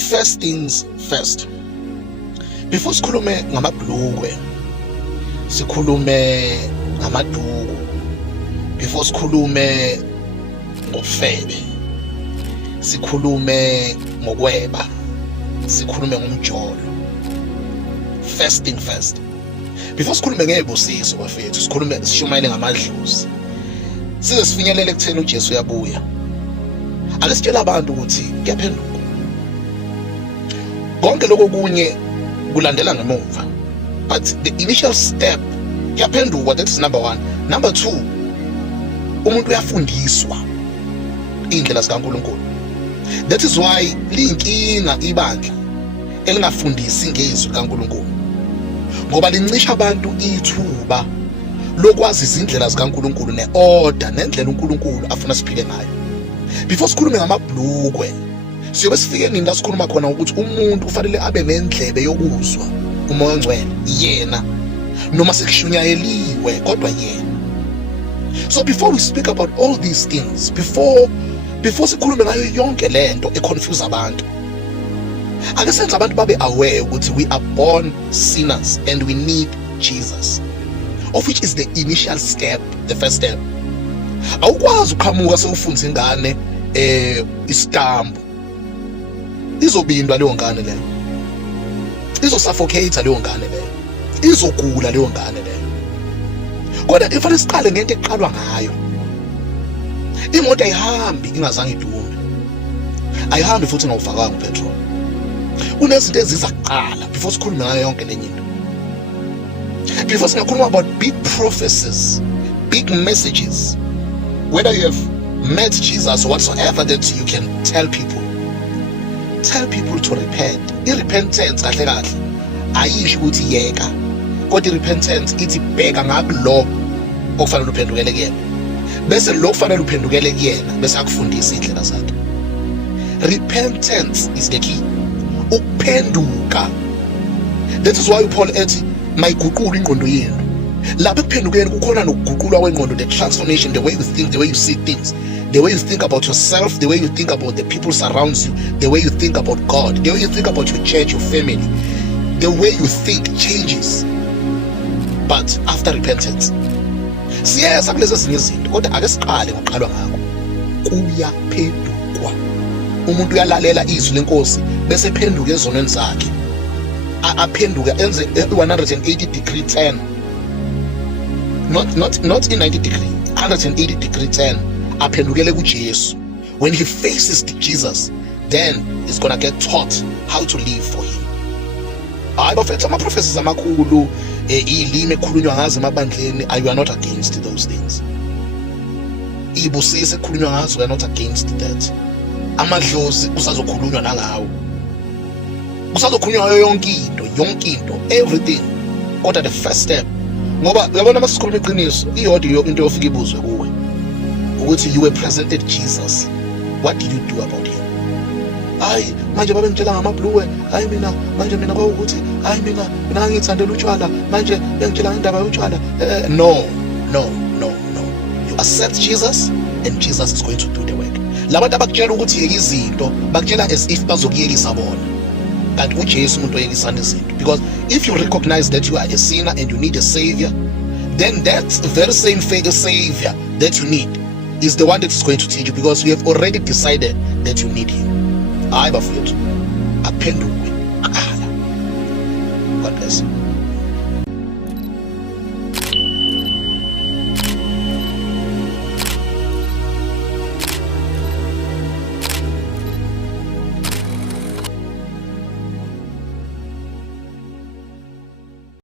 First things first, before sikhulume ngamabhlukwe, sikhulume ngamaduku, before sikhulume ngobufebe, sikhulume ngokweba, sikhulume ngomjolo. First thing first, before sikhulume ngezibusiso bafethu, sishumayele ngamadlozi, size sifinyelele ekutheni uJesu uyabuya. Ake sitshela abantu ukuthi kuyaphenduka. Konke lokho kunye kulandela ngemuva, but the initial step kuyaphenduka. That is number 1. Number 2, umuntu uyafundiswa indlela zikaNkulunkulu. That is why liyinkinga ibandla elingafundisi ngezwi likaNkulunkulu, ngoba lincisha abantu ithuba lokwazi izindlela zikaNkulunkulu ne-order nendlela uNkulunkulu afuna siphile ngayo. Before sikhulume ngamabhlukwe, siyobe sifike nini la sikhuluma khona ukuthi umuntu ufanele abe nendlebe yokuzwa umoya ongcwele yena, noma sekushunyayeliwe kodwa yena. So before we speak about all these things, before sikhulume ngayo yonke lento econfuse abantu, ake senze abantu babe aware ukuthi we are born sinners and we need Jesus, of which is the initial step, the first step. Awukwazi uqhamuka sewufundisa ingane isitambu, izobindwa leyo ngane leyo, izosuffocate leyo ngane leyo, izogula leyo ngane leyo. Kodwa ifanele siqale ngento eqalwa ngayo. Imoto ayihambi ingazange idume, ayihambi futhi ngawufakanga upetrol. Kunezinto eziza kuqala before sikhulume ngayo yonke le nyinto. Before singakhuluma about big prophecies, big messages, whether you have met Jesus or whatsoever, that you can tell people to repent. I-repentance kahle kahle ayisho ukuthi yeka, kodwa i-repentance ithi bheka ngakulo okufanele uphendukele kuyena, bese lo kufanele uphendukele kuyena bese akufundisa indlela zakhe. Repentance is the key, ukuphenduka. That is why Paul ethi mayiguqule ingqondo yenu. Lapha ekuphendukeni kukhona nokuguqulwa kwengqondo, the transformation, the way you think, the way you see things, the way you think about yourself, the way you think about the people surround you, the way you think about God, the way you think about your church, your family, the way you think changes. But after repentance, siyeza kulezi ezinye izinto, kodwa ake siqale ngokuqalwa ngakho. Kuyaphendukwa. Umuntu uyalalela izwi lenkosi bese ephenduka ezonweni zakhe, aphenduka enze 180 degree turn, not in 90 degree, 180 degree turn, aphendukele kuJesu. When he faces Jesus, then he's gonna get taught how to live for him. Hayi bafethu, ama-prophecies amakhulu, ilimi ekhulunywa ngazo emabandleni, you are not against those things. Ibusise ekhulunywa ngazo, we are not against that. Amadlozi kusazokhulunywa nangawo, kusazokhulunywa ngayo yonke into, everything. Kodwa the first step, ngoba uyabona masikhuluma iqiniso, iyodwa into yofika ibuzwe kuwe ukuthi you were presented Jesus, what did you do about him? Hayi manje babengitshela ngamabhlukwe, hayi mina kwawukuthi hayi mina ngithandela utshwala, manje bengitshela indaba yotshwala. No, you accept Jesus and Jesus is going to do the work. Labantu abakutshela ukuthi yeka izinto bakutshela as if bazokuyekisa bona, kanti uJesu umuntu oyekisana izinto. Because if you recognize that you are a sinner and you need a savior, then that very same savior that you need is the one that is going to teach you, because you have already decided that you need him. Hayi bafethu, aphendukwe aqala. God bless you.